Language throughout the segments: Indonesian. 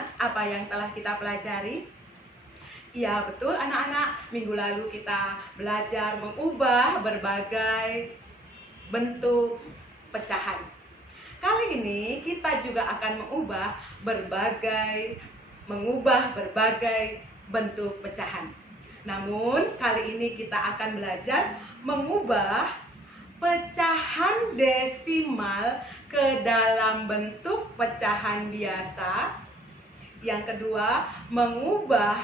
ingat apa yang telah kita pelajari? Ya betul anak-anak, minggu lalu kita belajar mengubah berbagai bentuk pecahan. Kali ini kita juga akan mengubah berbagai bentuk pecahan. Namun kali ini kita akan belajar mengubah pecahan desimal ke dalam bentuk pecahan biasa. Yang kedua, mengubah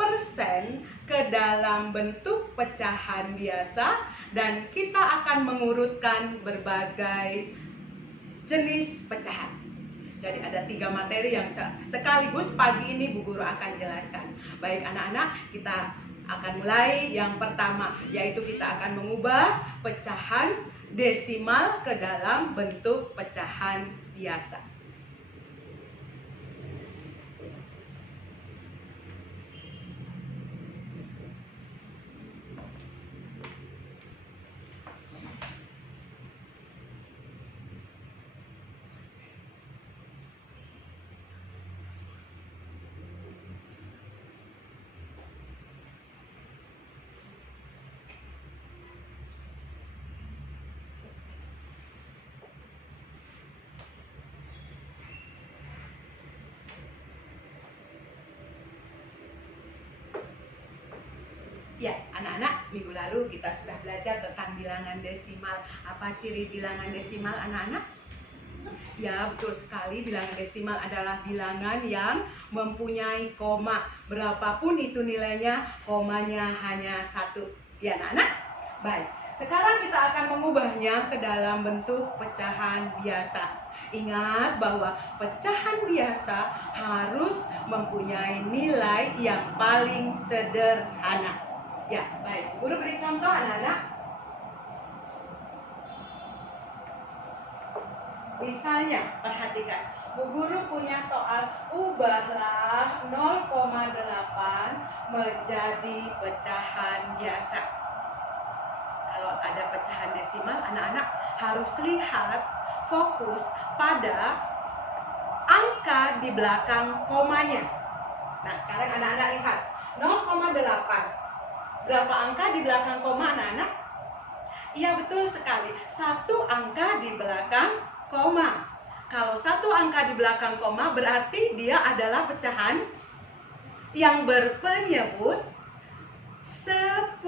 persen ke dalam bentuk pecahan biasa. Dan kita akan mengurutkan berbagai jenis pecahan. Jadi ada 3 materi yang sekaligus pagi ini Bu Guru akan jelaskan. Baik anak-anak, kita akan mulai yang pertama, yaitu kita akan mengubah pecahan desimal ke dalam bentuk pecahan biasa. Ya, anak-anak, minggu lalu kita sudah belajar tentang bilangan desimal. Apa ciri bilangan desimal, anak-anak? Ya, betul sekali. Bilangan desimal adalah bilangan yang mempunyai koma. Berapapun itu nilainya, komanya hanya 1. Ya, anak-anak? Baik, sekarang kita akan mengubahnya ke dalam bentuk pecahan biasa. Ingat bahwa pecahan biasa harus mempunyai nilai yang paling sederhana. Ya, baik. Guru beri contoh anak-anak. Misalnya, perhatikan. Bu Guru punya soal, ubahlah 0,8 menjadi pecahan biasa. Kalau ada pecahan desimal, anak-anak harus lihat, fokus pada angka di belakang komanya. Nah, sekarang anak-anak lihat, 0,8. Berapa angka di belakang koma, anak-anak? Iya, betul sekali. 1 angka di belakang koma. Kalau 1 angka di belakang koma berarti dia adalah pecahan yang berpenyebut 10.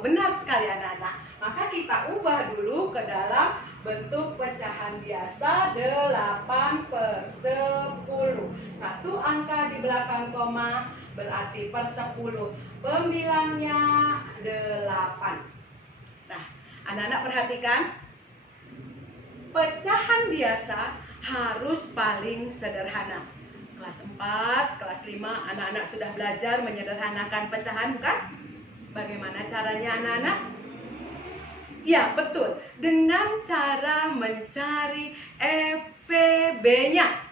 Benar sekali anak-anak. Maka kita ubah dulu ke dalam bentuk pecahan biasa 8/10. 1 angka di belakang koma berarti per 10. Pembilangnya 8. Nah, anak-anak perhatikan. Pecahan biasa harus paling sederhana. Kelas 4, kelas 5, anak-anak sudah belajar menyederhanakan pecahan, bukan? Bagaimana caranya anak-anak? Ya, betul. Dengan cara mencari EPB-nya.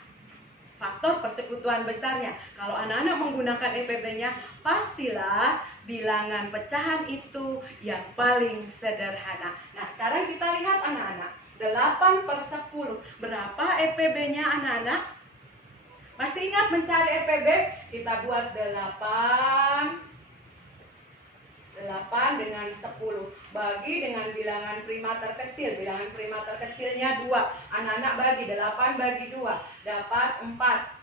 Faktor persekutuan besarnya. Kalau anak-anak menggunakan EPB-nya, pastilah bilangan pecahan itu yang paling sederhana. Nah, sekarang kita lihat anak-anak. 8/10. Berapa EPB-nya anak-anak? Masih ingat mencari EPB? Kita buat 8 dengan 10 bagi dengan bilangan prima terkecil. Bilangan prima terkecilnya 2. Anak-anak bagi 8 bagi 2 dapat 4.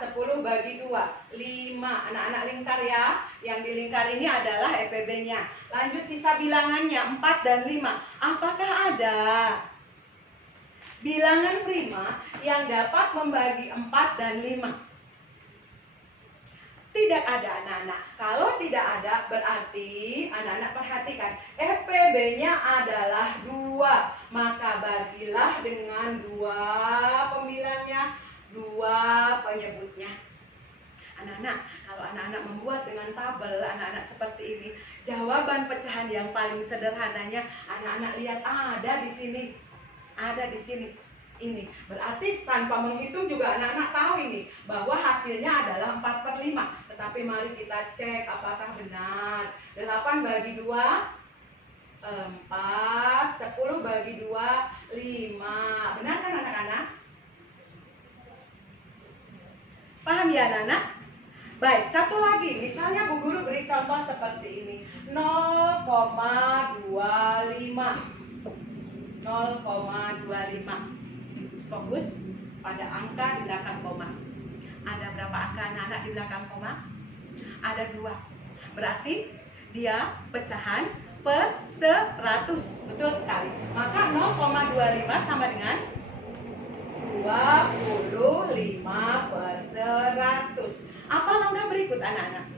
10 bagi 2 5. Anak-anak lingkar ya. Yang dilingkar ini adalah EPB-nya. Lanjut sisa bilangannya 4 dan 5. Apakah ada bilangan prima yang dapat membagi 4 dan 5? Tidak ada anak-anak. Kalau tidak ada berarti anak-anak perhatikan, EPB-nya adalah 2. Maka bagilah dengan 2 pembilangnya, 2 penyebutnya. Anak-anak, kalau anak-anak membuat dengan tabel anak-anak seperti ini, jawaban pecahan yang paling sederhananya anak-anak lihat ada di sini. Ada di sini. Ini berarti tanpa menghitung juga anak-anak tahu ini bahwa hasilnya adalah 4/5. Tetapi mari kita cek apakah benar. 8 bagi 2 4, 10 bagi 2 5. Benar kan anak-anak? Paham ya anak-anak? Baik, satu lagi. Misalnya Bu Guru beri contoh seperti ini. 0,25. 0,25. Fokus pada angka di belakang koma. Ada berapa angka anak-anak di belakang koma? Ada 2. Berarti dia pecahan per 100. Betul sekali. Maka 0,25 sama dengan 25 per 100. Apa langkah berikut anak-anak?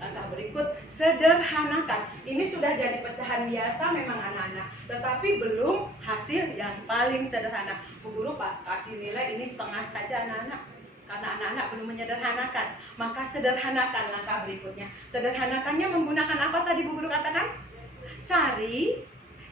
Langkah berikut, sederhanakan. Ini sudah jadi pecahan biasa memang anak-anak, tetapi belum hasil yang paling sederhana. Bu Guru kasih nilai ini setengah saja anak-anak, karena anak-anak belum menyederhanakan. Maka sederhanakan langkah berikutnya. Sederhanakannya menggunakan apa tadi Bu Guru katakan? Cari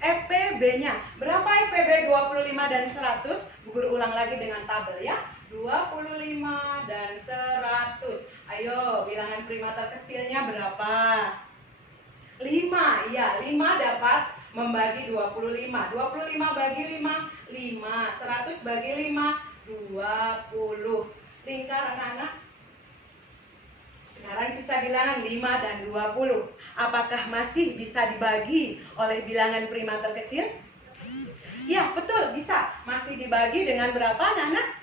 EPB-nya. Berapa EPB 25 dan 100? Bu Guru ulang lagi dengan tabel ya. 25 dan 100. Ayo, bilangan prima terkecilnya berapa? 5. Ya, 5 dapat membagi 25. 25 bagi 5, 5. 100 bagi 5, 20. Lingkar anak-anak. Sekarang sisa bilangan 5 dan 20. Apakah masih bisa dibagi oleh bilangan prima terkecil? Ya, betul, bisa. Masih dibagi dengan berapa anak-anak?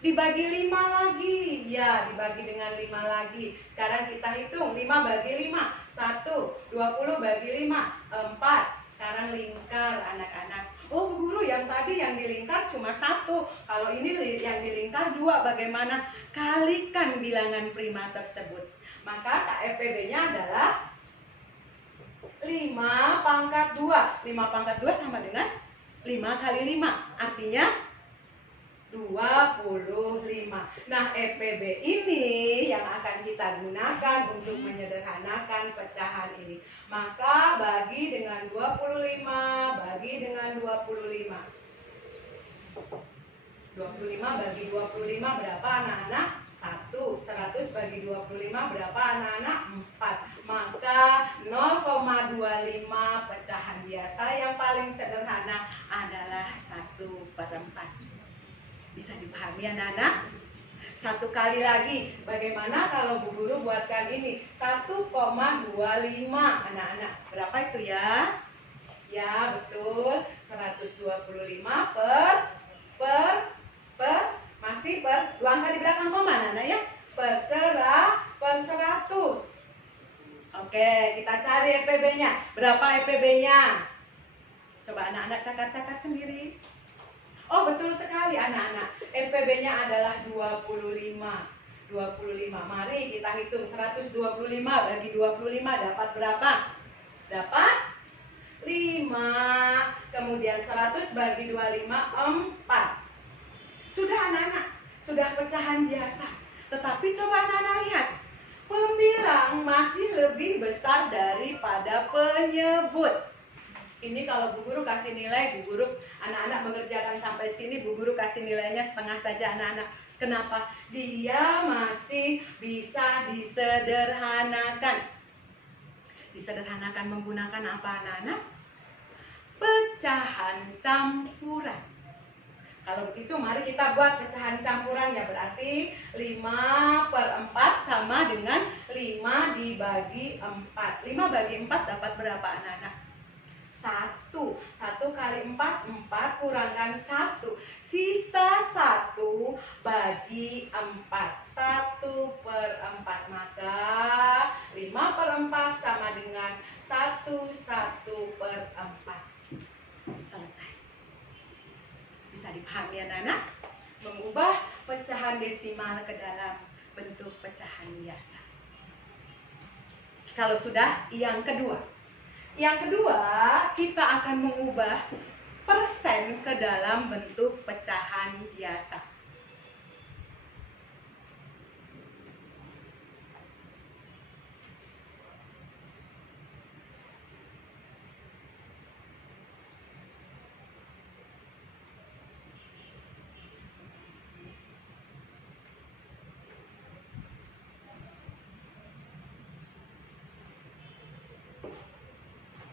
Dibagi 5 lagi. Ya, dibagi dengan 5 lagi. Sekarang kita hitung 5 bagi 5, 1. 20 bagi 5, 4. Sekarang lingkar anak-anak. Oh Bu Guru, yang tadi yang dilingkar cuma 1. Kalau ini yang dilingkar 2. Bagaimana? Kalikan bilangan prima tersebut. Maka KFPB-nya adalah 5 pangkat 2. 5 pangkat 2 sama dengan 5 kali 5. Artinya 25. Nah, EPB ini yang akan kita gunakan untuk menyederhanakan pecahan ini. Maka bagi dengan 25, bagi dengan 25. 25 bagi 25 berapa anak-anak? 1. 100 bagi 25 berapa anak-anak? 4. Maka 0,25 pecahan biasa yang paling sederhana adalah 1/4. Bisa dipahami anak-anak? Satu kali lagi, bagaimana kalau Bu Guru buatkan ini 1,25 anak-anak? Berapa itu ya? Ya betul, 125 per masih per 2 angka di belakang koma anak-anak ya? Per 100. Oke, kita cari EPB-nya. Berapa EPB-nya? Coba anak-anak cakar-cakar sendiri. Oh betul sekali anak-anak, EPB-nya adalah 25. 25. Mari kita hitung 125 bagi 25 dapat berapa? Dapat 5. Kemudian 100 bagi 25, 4. Sudah anak-anak, sudah pecahan biasa. Tetapi coba anak-anak lihat, pembilang masih lebih besar daripada penyebut. Ini kalau Bu Guru kasih nilai, Bu Guru anak-anak mengerjakan sampai sini, Bu Guru kasih nilainya setengah saja anak-anak. Kenapa? Dia masih bisa disederhanakan. Disederhanakan menggunakan apa anak-anak? Pecahan campuran. Kalau begitu mari kita buat pecahan campurannya. Berarti 5/4 sama dengan 5 dibagi 4. 5 bagi 4 dapat berapa anak-anak? 1. 1 kali 4, 4 kurangkan 1. Sisa 1 bagi 4. 1/4. Maka 5/4 sama dengan 1/4. Selesai. Bisa dipahami anak-anak? Mengubah pecahan desimal ke dalam bentuk pecahan biasa. Kalau sudah, yang kedua. Yang kedua, kita akan mengubah persen ke dalam bentuk pecahan biasa.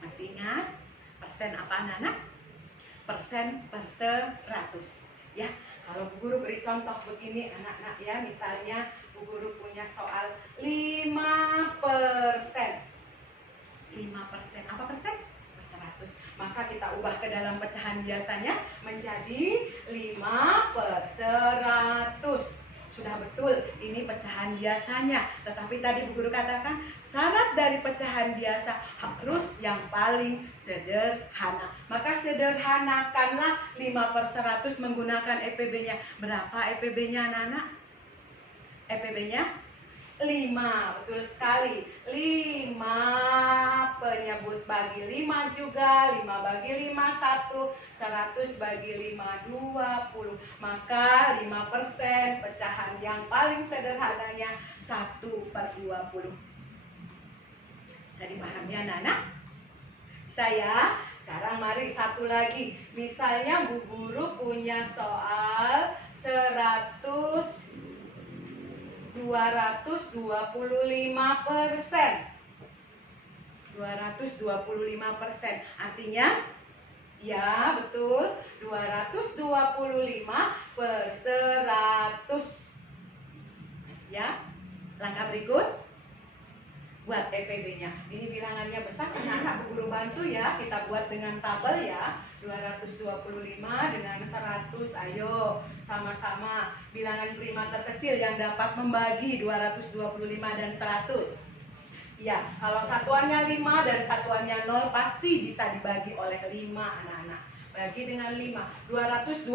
Masih ingat persen apa anak-anak? Persen per 100. Ya, kalau Bu Guru beri contoh begini anak-anak ya, misalnya Bu Guru punya soal 5%. 5% apa persen? Per 100. Maka kita ubah ke dalam pecahan biasanya menjadi 5 per 100. Sudah betul, ini pecahan biasanya. Tetapi tadi Bu Guru katakan syarat dari pecahan biasa harus yang paling sederhana. Maka sederhanakanlah 5 per 100 menggunakan EPB-nya. Berapa EPB-nya anak-anak? EPB-nya 5, betul sekali. 5 penyebut bagi 5 juga, 5 bagi 5 1, 100 bagi 5 20. Maka 5% pecahan yang paling sederhananya 1 per 20. Bisa dipahami anak-anak? Bisa ya? Sekarang mari satu lagi. Misalnya Bu Guru punya soal 225%. 225%. Artinya ya betul, 225 per 100. Ya, langkah berikut buat EPB-nya. Ini bilangannya besar, anak-anak Bu Guru bantu ya. Kita buat dengan tabel ya. 225 dengan 100. Ayo sama-sama bilangan prima terkecil yang dapat membagi 225 dan 100. Ya, kalau satuannya 5 dan satuannya 0 pasti bisa dibagi oleh 5 anak-anak. Bagi dengan 5. 225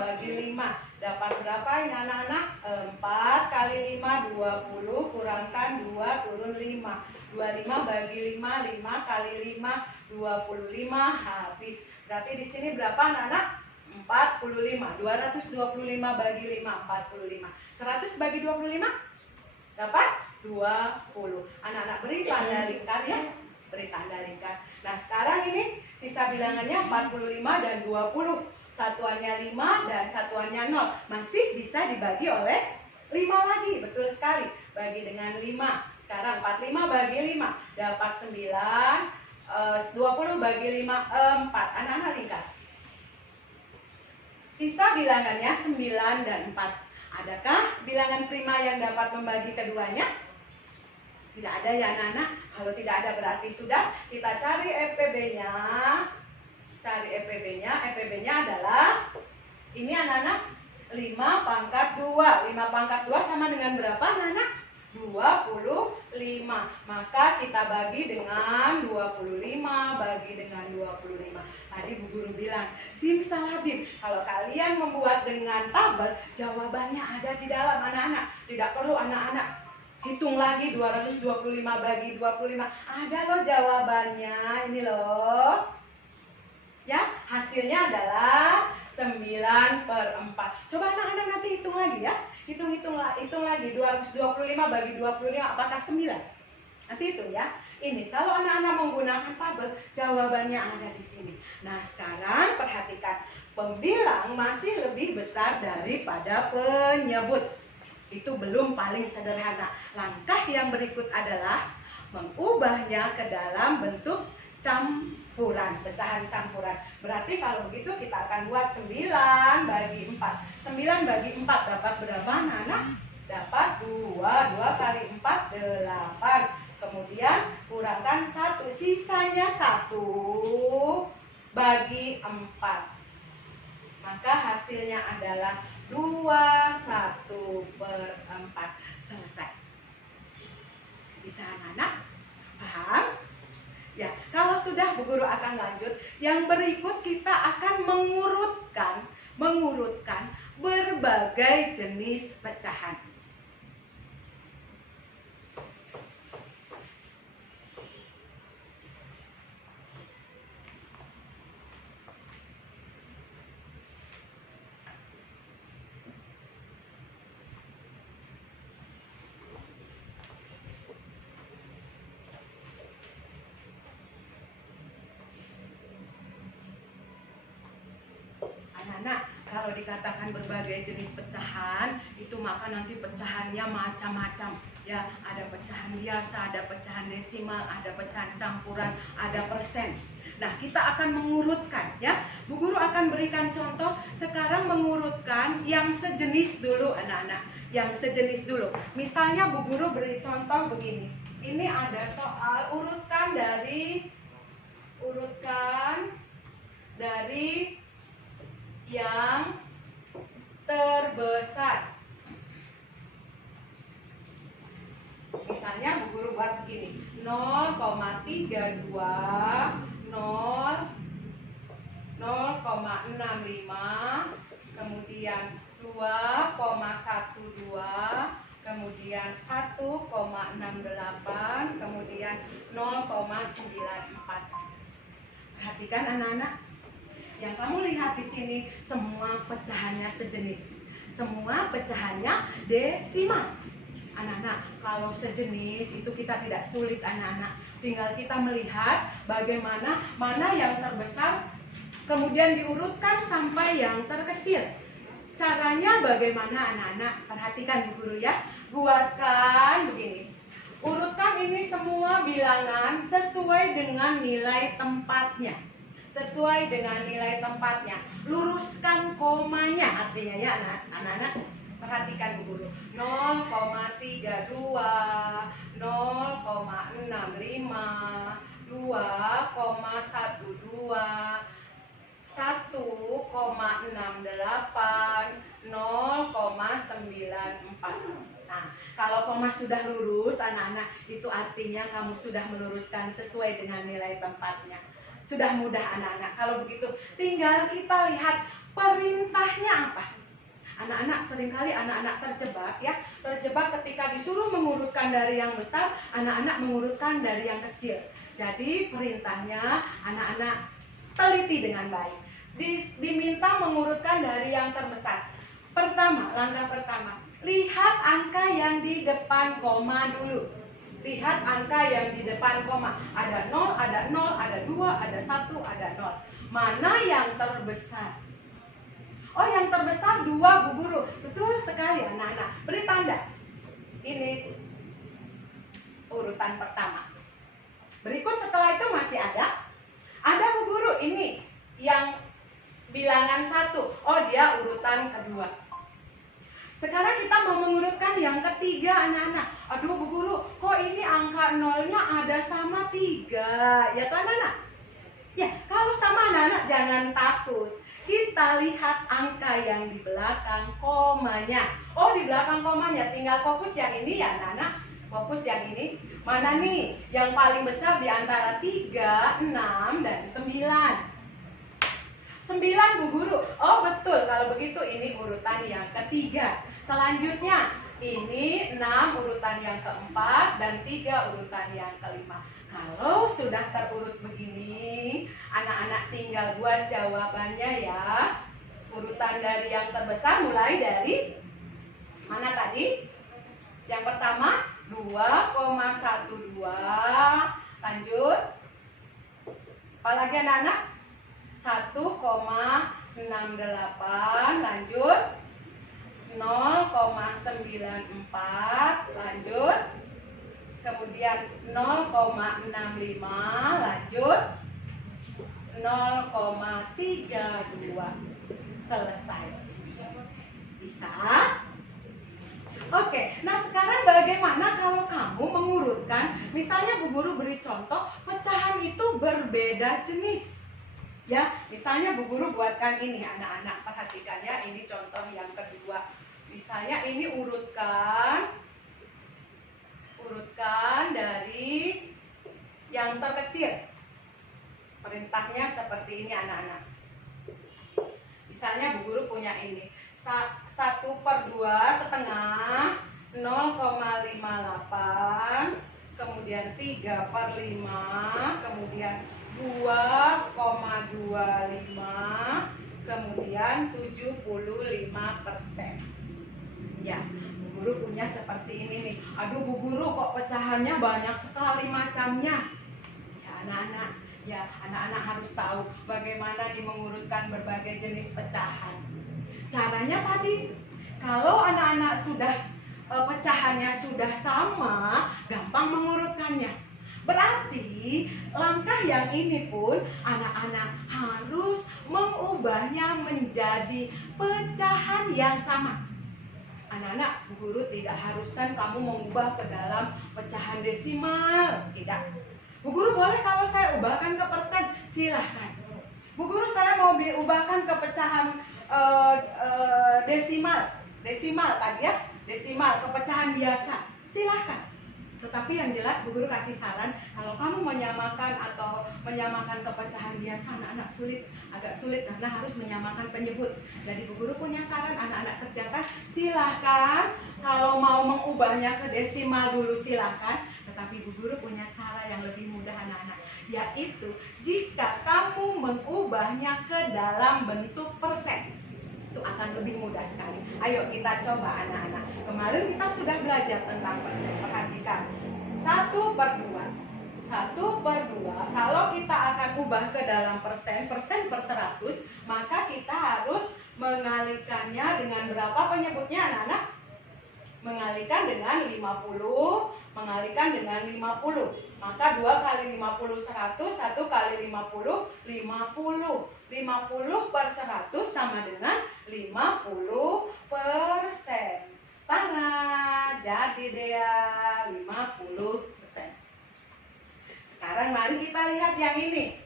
bagi 5 dapat berapa ini anak-anak? 4 kali 5 20, kurangkan 2 turun 5. 25 bagi 5, 5 kali 5 25, habis. Berarti di sini berapa anak-anak? 45. 225 bagi 5 45. 100 bagi 25 dapat 20. Anak-anak beri tanda lingkar ya. Beri tanda lingkar. Nah, sekarang ini sisa bilangannya 45 dan 20. Satuannya 5 dan satuannya 0. Masih bisa dibagi oleh 5 lagi. Betul sekali. Bagi dengan 5. Sekarang 45 bagi 5 dapat 9. 20 bagi 5 4. Anak-anak lingkar. Sisa bilangannya 9 dan 4. Adakah bilangan prima yang dapat membagi keduanya? Tidak ada ya anak-anak. Kalau tidak ada berarti sudah. Kita cari EPB-nya. Cari EPB-nya. EPB-nya adalah ini anak-anak 5 pangkat 2. 5 pangkat 2 sama dengan berapa anak-anak? 25. Maka kita bagi dengan 25 bagi dengan 25. Tadi Bu Guru bilang simsalabim, kalau kalian membuat dengan tabel, jawabannya ada di dalam anak-anak. Tidak perlu anak-anak hitung lagi 225 bagi 25. Ada loh jawabannya. Ini loh. Ya, hasilnya adalah 9 per 4. Coba anak-anak nanti hitung lagi ya. Hitung lagi 225 bagi 25 apakah 9? Nanti hitung ya. Ini kalau anak-anak menggunakan tabel, jawabannya ada di sini. Nah, sekarang perhatikan. Pembilang masih lebih besar daripada penyebut. Itu belum paling sederhana. Langkah yang berikut adalah mengubahnya ke dalam bentuk campuran, pecahan campuran. Berarti kalau begitu kita akan buat 9 bagi 4. 9 bagi 4 dapat berapa anak-anak? Dapat 2. 2 kali 4 8. Kemudian kurangkan 1. Sisanya 1 bagi 4. Maka hasilnya adalah 21 per 4. Selesai. Bisa anak-anak? Paham? Ya, kalau sudah Bu Guru akan lanjut. Yang berikut kita akan mengurutkan berbagai jenis pecahan. Anak-anak, kalau dikatakan berbagai jenis pecahan, itu maka nanti pecahannya macam-macam. Ya, ada pecahan biasa, ada pecahan desimal, ada pecahan campuran, ada persen. Nah, kita akan mengurutkan ya. Bu Guru akan berikan contoh sekarang mengurutkan yang sejenis dulu anak-anak. Yang sejenis dulu. Misalnya Bu Guru beri contoh begini. Ini ada soal urutkan dari yang terbesar. Misalnya Bu Guru buat begini, 0,32, 0,65, kemudian 2,12, kemudian 1,68, kemudian 0,94. Perhatikan anak-anak, yang kamu lihat di sini semua pecahannya sejenis, semua pecahannya desimal. Anak-anak, kalau sejenis itu kita tidak sulit anak-anak. Tinggal kita melihat bagaimana mana yang terbesar, kemudian diurutkan sampai yang terkecil. Caranya bagaimana anak-anak? Perhatikan Bu Guru ya. Buatkan begini. Urutkan ini semua bilangan sesuai dengan nilai tempatnya. Sesuai dengan nilai tempatnya. Luruskan komanya artinya ya anak-anak. Perhatikan Bu Guru. 0,32, 0,65, 2,12, 1,68, 0,94. Nah, kalau koma sudah lurus anak-anak, itu artinya kamu sudah meluruskan sesuai dengan nilai tempatnya. Sudah mudah anak-anak. Kalau begitu tinggal kita lihat perintahnya apa. Anak-anak seringkali anak-anak terjebak ya, terjebak ketika disuruh mengurutkan dari yang besar, anak-anak mengurutkan dari yang kecil. Jadi perintahnya anak-anak teliti dengan baik. Diminta mengurutkan dari yang terbesar. Pertama, langkah pertama, lihat angka yang di depan koma dulu. Lihat angka yang di depan koma. Ada 0, ada 0, ada 2, ada 1, ada 0. Mana yang terbesar? Oh, yang terbesar 2 Bu Guru. Betul sekali anak-anak. Beri tanda. Ini urutan pertama. Berikut setelah itu masih ada. Ada Bu Guru ini yang bilangan 1. Oh, dia urutan kedua. Sekarang kita mau mengurutkan yang ketiga anak-anak. Aduh Bu Guru, kok ini angka nolnya ada sama 3? Ya toh anak-anak? Ya, kalau sama anak-anak jangan takut. Kita lihat angka yang di belakang komanya. Oh, di belakang komanya, tinggal fokus yang ini ya anak-anak. Fokus yang ini. Mana nih yang paling besar di antara 3, 6, dan 9? 9 Bu Guru. Oh betul, kalau begitu ini urutan yang ketiga. Selanjutnya ini 6 urutan yang keempat dan 3 urutan yang kelima. Kalau sudah terurut begini, anak-anak tinggal buat jawabannya ya. Urutan dari yang terbesar mulai dari mana tadi? Yang pertama 2,12. Lanjut. Apalagi anak-anak? 1,68. Lanjut. 0,94. Lanjut. Kemudian 0,65. Lanjut. 0,32. Selesai. Bisa? Oke, nah sekarang bagaimana kalau kamu mengurutkan, misalnya Bu Guru beri contoh, pecahan itu berbeda jenis. Ya, misalnya Bu Guru buatkan ini anak-anak, perhatikan ya, ini contoh yang kedua. Misalnya ini urutkan dari yang terkecil. Perintahnya seperti ini anak-anak. Misalnya Bu Guru punya ini 1/2 setengah, 0,58, kemudian 3/5, kemudian 2,25, kemudian 75%. Ya, Bu Guru punya seperti ini nih. Aduh Bu Guru, kok pecahannya banyak sekali macamnya. Ya anak-anak, ya anak-anak harus tahu bagaimana mengurutkan berbagai jenis pecahan. Caranya tadi, kalau anak-anak sudah pecahannya sudah sama, gampang mengurutkannya. Berarti langkah yang ini pun anak-anak harus mengubahnya menjadi pecahan yang sama. Anak-anak, Bu Guru tidak haruskan kamu mengubah ke dalam pecahan desimal, tidak. Bu Guru boleh kalau saya ubahkan ke persen, silahkan. Bu Guru saya mau diubahkan ke pecahan desimal tadi ya, desimal ke pecahan biasa, silahkan. Tetapi yang jelas Bu Guru kasih saran, kalau kamu menyamakan atau menyamakan ke pecahan biasa, anak-anak agak sulit karena harus menyamakan penyebut. Jadi Bu Guru punya saran, anak-anak kerjakan, silahkan. Kalau mau mengubahnya ke desimal dulu silahkan. Tetapi Bu Guru punya cara yang lebih mudah anak-anak, yaitu jika kamu mengubahnya ke dalam bentuk persen, itu akan lebih mudah sekali. Ayo kita coba anak-anak. Kemarin kita sudah belajar tentang persen. Perhatikan. 1/2. 1/2. Kalau kita akan ubah ke dalam persen per 100, maka kita harus mengalikannya dengan berapa penyebutnya anak-anak? Mengalikan dengan 50, mengalikan dengan 50. Maka 2 kali 50 100, 1 kali 50 50. 50 per 100 sama dengan 50%. Tara, jadi dia 50%. Sekarang mari kita lihat yang ini.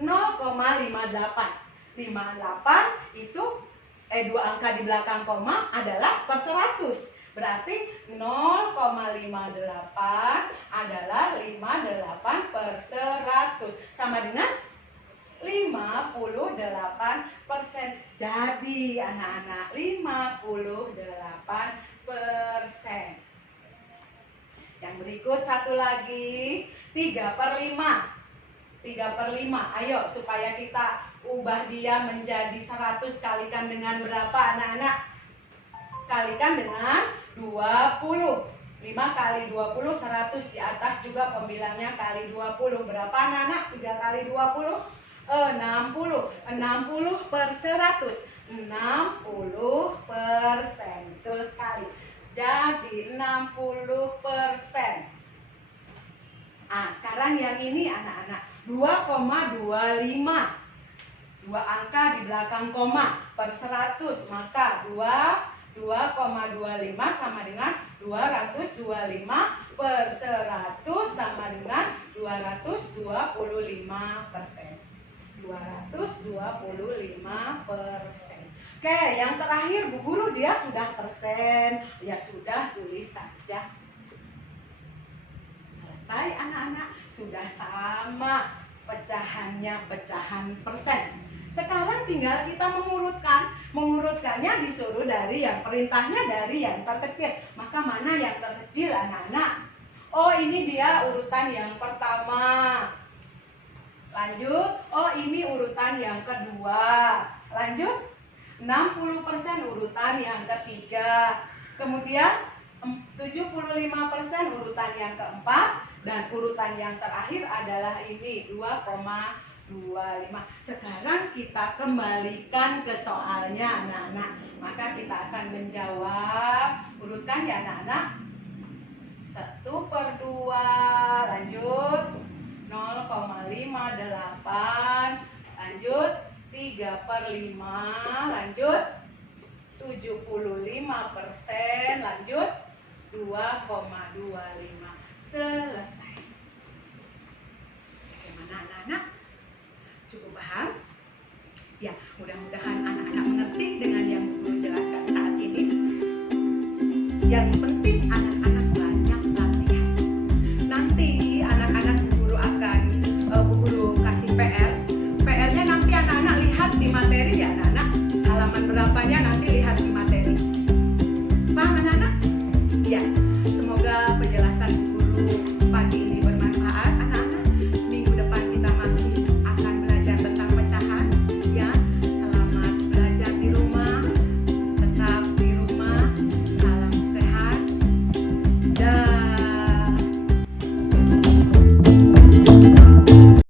0,58. 58 itu dua angka di belakang koma adalah per 100. Berarti 0,58 adalah 58 per 100. Sama dengan 58%. Jadi anak-anak 58%. Yang berikut satu lagi, 3/5. 3/5. Ayo supaya kita ubah dia menjadi 100, kalikan dengan berapa anak-anak? Kalikan dengan 20. 5 kali 20 100. Di atas juga pembilangnya kali 20. Berapa anak-anak? 3 kali 20 60. 60 per 100. 60%. Betul sekali. Jadi 60%. Nah, sekarang yang ini anak-anak 2,25. Dua angka di belakang koma per 100. Maka 2,25 sama dengan 225 per 100 sama dengan 225%. 225%. Oke, yang terakhir Bu Guru dia sudah persen. Ya sudah, tulis saja. Selesai anak-anak, sudah sama pecahannya, pecahan persen. Sekarang tinggal kita mengurutkannya disuruh dari yang perintahnya dari yang terkecil. Maka mana yang terkecil anak-anak? Oh, ini dia urutan yang pertama. Lanjut. Oh, ini urutan yang kedua. Lanjut. 60% urutan yang ketiga. Kemudian 75% urutan yang keempat. Dan urutan yang terakhir adalah ini 2,25. Sekarang kita kembalikan ke soalnya anak-anak. Maka kita akan menjawab. Urutkan ya anak-anak. 1/2. Lanjut. 0,58. Lanjut. 3/5. Lanjut. 75%. Lanjut. 2,25. Selesai. Bagaimana anak-anak? Cukup paham? Ya, mudah-mudahan anak-anak mengerti dengan yang Guru jelaskan saat ini. Yang penting anak-anak